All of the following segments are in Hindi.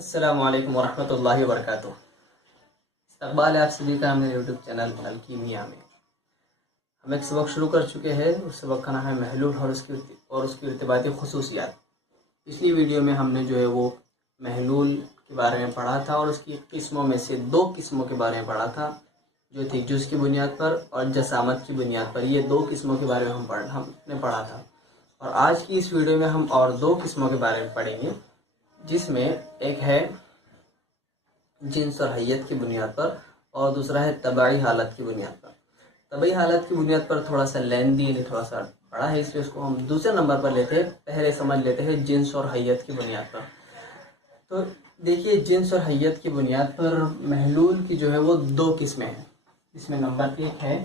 अस्सलामु अलैकुम वरहमतुल्लाहि वबरकातुह। इस्तक़बाल है आप सभी का मेरे यूट्यूब चैनल अलकीमिया में। हम एक सबक शुरू कर चुके हैं। उस सबक का नाम है महलूल और उसकी इर्तिबाती खुसूसियात। पिछली वीडियो में हमने जो है वो महलूल के बारे में पढ़ा था और उसकी किस्मों में से दो किस्मों के बारे में पढ़ा था, जो थी जुज़ की बुनियाद पर और जसामत की बुनियाद पर। ये दो किस्मों के बारे में हमने पढ़ा था और आज की इस वीडियो में हम और दो किस्मों के बारे में पढ़ेंगे, जिसमें एक है जिन्स और हैयत की बुनियाद पर और दूसरा है तबाई हालत की बुनियाद पर। तबाई हालत की बुनियाद पर थोड़ा सा लेंदी यानी थोड़ा सा बड़ा है, इसलिए उसको हम दूसरे नंबर पर लेते हैं। पहले समझ लेते हैं जिन्स और हैयत की बुनियाद पर। तो देखिए, जिन्स और हैयत की बुनियाद पर महलूल की जो है वो दो किस्में हैं। इसमें नंबर एक है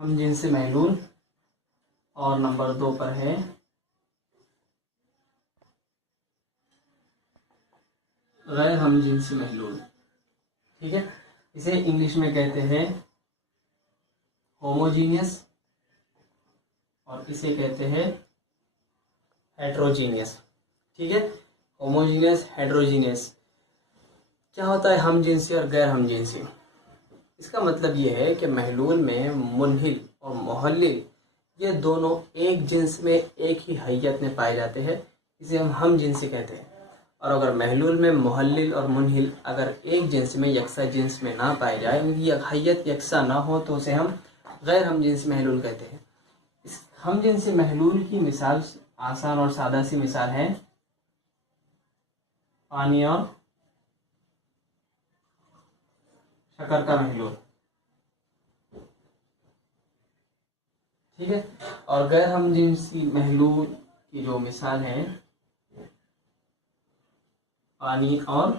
हम जिन्स महलूल और नंबर दो पर है गैर हम जिन्सी महलूल। ठीक है, इसे इंग्लिश में कहते हैं होमोजीनियस और इसे कहते हैं हेट्रोजीनियस। ठीक है, होमोजीनियस, हेट्रोजीनियस। क्या होता है हम जिन्सी और गैर हम जिन्सी? इसका मतलब ये है कि महलूल में मुनहिल और मुहल्लिल ये दोनों एक जिन्स में एक ही हैयत में पाए जाते हैं, इसे हम जिन्सी कहते हैं। और अगर महलूल में मुहल्लिल और मुनहिल अगर एक जिन्स में यकसा जिन्स में ना पाए जाए, उनकी हैयत यकसा ना हो, तो उसे हम गैर हम जिन्सी महलूल कहते हैं। इस हम जिन्सी महलूल की मिसाल आसान और सादा सी मिसाल है पानी और शक्कर का महलूल। ठीक है, और गैर हम जिन्सी महलूल की जो मिसाल है पानी और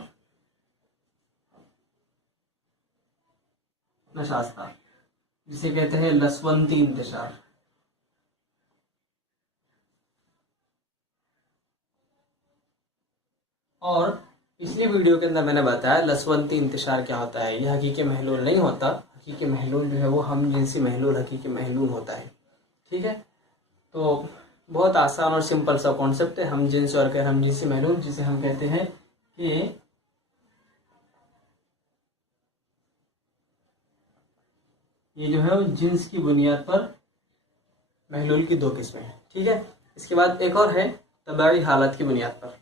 नशास्ता, जिसे कहते हैं लसवंती इंतशार। और पिछली वीडियो के अंदर मैंने बताया लसवंती इंतशार क्या होता है। यह हकीकी महलूल नहीं होता। हकीकी महलूल जो है वो हम जिनसी महलूल हकीकी महलूल होता है। ठीक है, तो बहुत आसान और सिंपल सा कॉन्सेप्ट है हम जिनसी और गैर हम जिनसी महलूल, जिसे हम कहते हैं कि ये जो है वो जिन्स की बुनियाद पर महलूल की दो किस्में हैं। ठीक है, इसके बाद एक और है तबाई हालत की बुनियाद पर।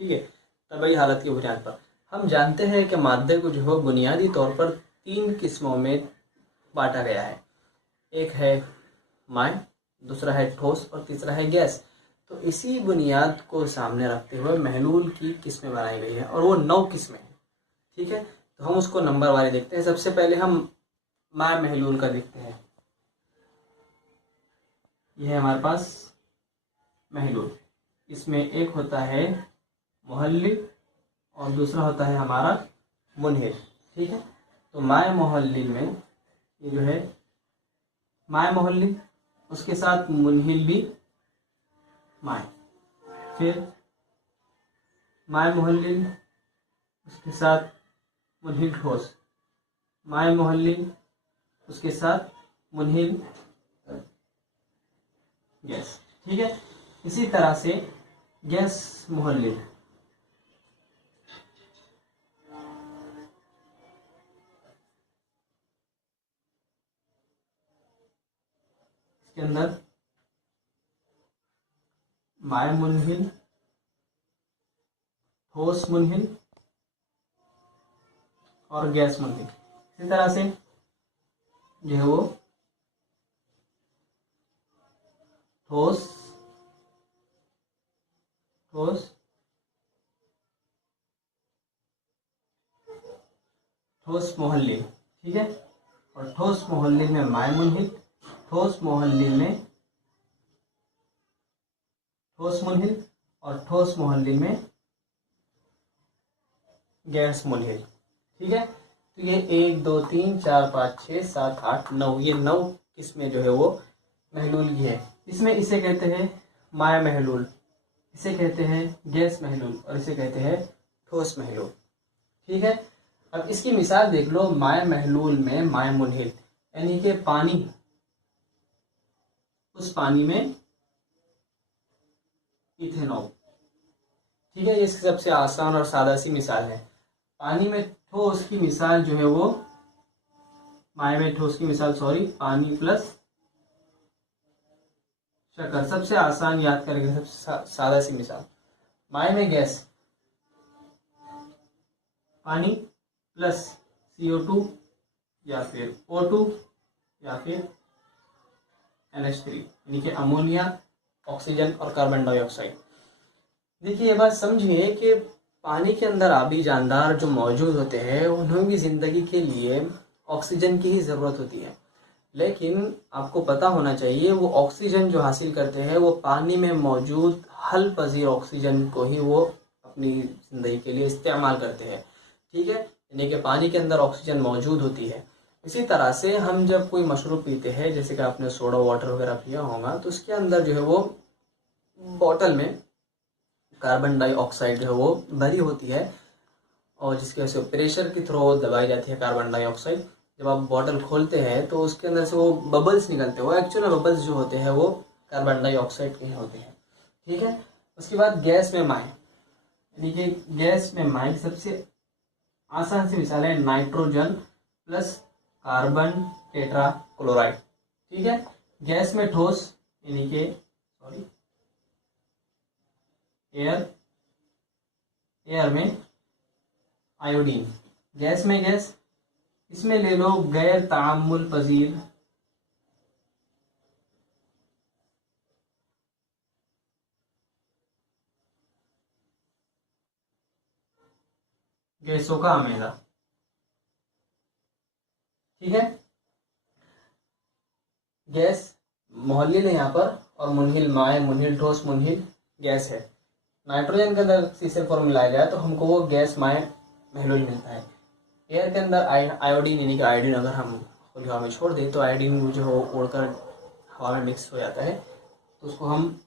ठीक है, तबाई हालत की बुनियाद पर हम जानते हैं कि मादे को जो है बुनियादी तौर पर तीन किस्मों में बांटा गया है। एक है माय, दूसरा है ठोस और तीसरा है गैस। तो इसी बुनियाद को सामने रखते हुए महलूल की किस्में बनाई गई है और वो 9 किस्में हैं। ठीक है, तो हम उसको नंबर वाले देखते हैं। सबसे पहले हम माय महलूल का देखते हैं। यह है हमारे पास महलूल। इसमें एक होता है मुहल्लिल और दूसरा होता है हमारा मुनहिल। ठीक है, तो माय मुहल्लिल में ये जो है माय मुहल्लिल, उसके साथ मुनहिल भी माय, फिर माय मुहल्लिल उसके साथ मुनहिल ठोस, माय मुहल्लिल उसके साथ मुनहिल गैस। ठीक है, इसी तरह से गैस मुहल्लिल, इसके अंदर माय मुनहिल, ठोस मुनहिल और गैस मुनहिल। इसी तरह से जो है वो ठोस ठोस ठोस मुहल्लिल। ठीक है, और ठोस मुहल्लिल में माय मुनहिल, ठोस मुहल्लिल में ठोस मुनहिल और ठोस मुहल्लिल में गैस मुनहिल। ठीक है, तो ये 1 2 3 4 5 6 7 8 9 ये 9 किस्में जो है वो महलूल की है। इसमें इसे कहते हैं माय महलूल, इसे कहते हैं गैस महलूल और इसे कहते हैं ठोस महलूल। ठीक है, अब इसकी मिसाल देख लो। माय महलूल में माय मुनहिल यानी कि पानी, उस पानी में इथेनॉल। ठीक है, ये सबसे आसान और सादा सी मिसाल है। पानी में ठोस की मिसाल जो है वो, माय में ठोस की मिसाल पानी प्लस शक्कर, सबसे आसान याद करेंगे, सबसे सादा सी मिसाल। माय में गैस, पानी प्लस CO2 या फिर O2 या फिर NH3 यानी कि अमोनिया, ऑक्सीजन और कार्बन डाइऑक्साइड। देखिए, ये बात समझिए कि पानी के अंदर आबी जानदार जो मौजूद होते हैं उन्हें भी जिंदगी के लिए ऑक्सीजन की ही ज़रूरत होती है, लेकिन आपको पता होना चाहिए वो ऑक्सीजन जो हासिल करते हैं वो पानी में मौजूद हल पजीर ऑक्सीजन को ही वो अपनी ज़िंदगी के लिए इस्तेमाल करते हैं। ठीक है, यानी कि पानी के अंदर ऑक्सीजन मौजूद होती है। इसी तरह से हम जब कोई मशरूब पीते हैं, जैसे कि आपने सोडा वाटर वगैरह पिया होगा, तो उसके अंदर जो है वो बॉटल में कार्बन डाइऑक्साइड जो है वो भरी होती है और जिसकी वजह से प्रेशर के थ्रू दबाई जाती है कार्बन डाइऑक्साइड। जब आप बॉटल खोलते हैं तो उसके अंदर से वो बबल्स निकलते हैं, वो एक्चुअल बबल्स जो होते हैं वो कार्बन डाइऑक्साइड के होते हैं। ठीक है, उसके बाद गैस में माय, यानी कि गैस में माय की सबसे आसान सी मिसाल है nitrogen plus carbon tetra chloride. ठीक है, गैस में ठोस यानी कि एयर में आयोडीन, गैस में गैस, इसमें ले लो गैर तामुल पजीर गैसों का अमेजा। ठीक है, गैस मोहल्लिल है यहाँ पर और मुनहिल माय, मुनहिल ठोस, मुनहिल गैस है। नाइट्रोजन के अंदर सीसे फॉर्म मिलाया जाए तो हमको वो गैस माय महलूल मिलता है। एयर के अंदर आयोडीन यानी कि आयोडीन अगर हम खुली हवा में छोड़ दें तो आयोडीन जो है उड़कर हवा में मिक्स हो जाता है, तो उसको हम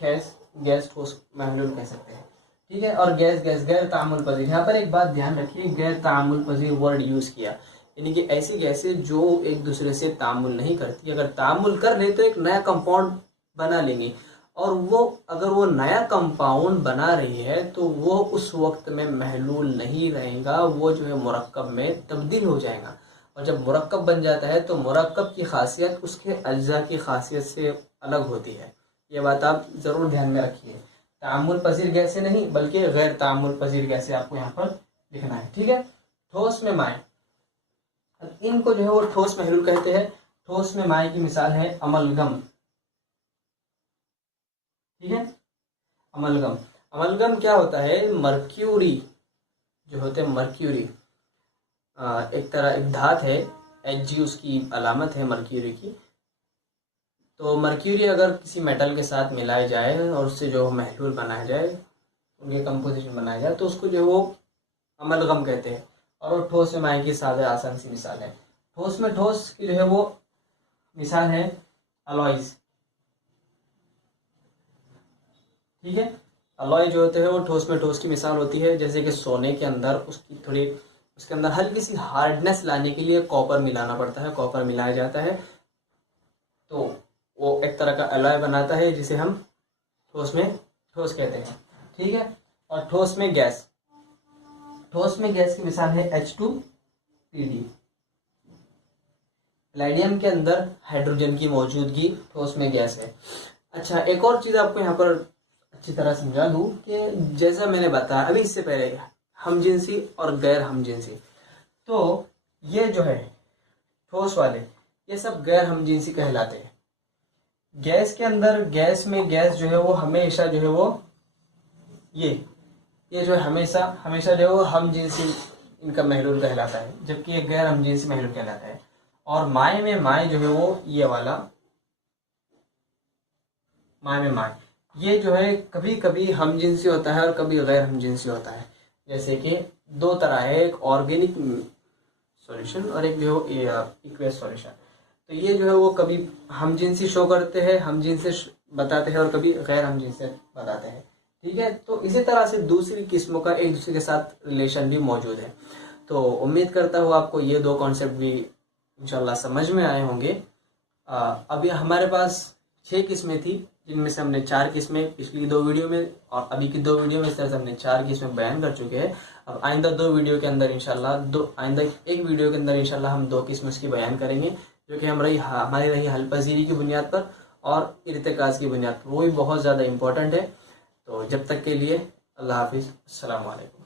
गैस ठोस महलूल कह सकते हैं। ठीक है, और गैस गैस गैर तामुल पजीर, यहाँ पर एक बात ध्यान रखिए, गैर तामुल पजीर वर्ड यूज़ किया, यानी कि ऐसी गैसें जो एक दूसरे से तामुल नहीं करती। अगर तामुल कर ले तो एक नया कंपाउंड बना लेंगे, और वो अगर वो नया कंपाउंड बना रही है तो वो उस वक्त में महलूल नहीं रहेगा, वो जो है मुरक्कब में तब्दील हो जाएगा। और जब मुरक्कब बन जाता है तो मुरक्कब की खासियत उसके अज्जा की खासियत से अलग होती है। ये बात आप ज़रूर ध्यान में रखिए। तामुल पजीर गैसें नहीं बल्कि गैर तामुल पजीर गैसें आपको यहाँ पर लिखना है। ठीक है, ठोस में माय, इनको जो है वो ठोस महलूल कहते हैं। ठोस में माय की मिसाल है अमलगम। ठीक है, अमलगम, अमलगम क्या होता है, मर्क्यूरी जो होते हैं, मर्क्यूरी एक तरह एक धात है, Hg उसकी अलामत है मर्क्यूरी की। तो मर्क्यूरी अगर किसी मेटल के साथ मिलाया जाए और उससे जो महलूल बनाया जाए, उनके कंपोजिशन बनाया जाए, तो उसको जो है वो अमलगम कहते हैं। और वो ठोस में माय की सादा आसान सी मिसाल है। ठोस में ठोस की जो है वो मिसाल है अलॉयज। ठीक है, अलॉय जो होते हैं वो ठोस में ठोस की मिसाल होती है। जैसे कि सोने के अंदर उसकी थोड़ी उसके अंदर हल्की सी हार्डनेस लाने के लिए कॉपर मिलाना पड़ता है, कॉपर मिलाया जाता है तो वो एक तरह का अलॉय बनाता है जिसे हम ठोस में ठोस कहते हैं। ठीक है, और ठोस में गैस, ठोस में गैस की मिसाल है H2PD। पैलेडियम के अंदर हाइड्रोजन की मौजूदगी ठोस में गैस है। अच्छा, एक और चीज़ आपको यहाँ पर अच्छी तरह समझा दूँ कि जैसा मैंने बताया अभी इससे पहले हमजिनसी और गैर हमजिनसी, तो ये जो है ठोस वाले ये सब गैर हमजिनसी कहलाते हैं। गैस के अंदर गैस में गैस जो है वो हमेशा जो है वो ये जो है हमेशा जो है वो हमजिनसी इनका महलूल कहलाता है, जबकि ये गैर हमजिनसी महलूल कहलाता है। और माय में माय जो है वो ये वाला माय में माय, ये जो है कभी कभी हमजिनसी होता है और कभी गैर हमजिनसी होता है। जैसे कि दो तरह है, एक ऑर्गेनिक सॉल्यूशन और एक जो एक्वेस सॉल्यूशन। तो ये जो है वो कभी हमजिनसी शो करते हैं, हमजिनसी बताते हैं, और कभी गैर हमजिनसी बताते हैं। ठीक है, तो इसी तरह से दूसरी किस्मों का एक दूसरे के साथ रिलेशन भी मौजूद है। तो उम्मीद करता हूँ आपको ये दो कॉन्सेप्ट भी इंशाल्लाह समझ में आए होंगे। अभी हमारे पास 6 किस्में थी, जिनमें से हमने 4 किस्में पिछली 2 वीडियो में और अभी की 2 वीडियो में इस तरह से हमने 4 किस्में बयान कर चुके हैं। अब आइंदा 2 वीडियो के अंदर इंशाल्लाह आइंदा एक वीडियो के अंदर इंशाल्लाह हम 2 किस्में की बयान करेंगे, जो कि हमारी रही हल पजीरी की बुनियाद पर और इर्तिकाज़ की बुनियाद पर। वो भी बहुत ज़्यादा इंपॉर्टेंट है। तो जब तक के लिए अल्लाह हाफिज़, अस्सलाम वालेकुम।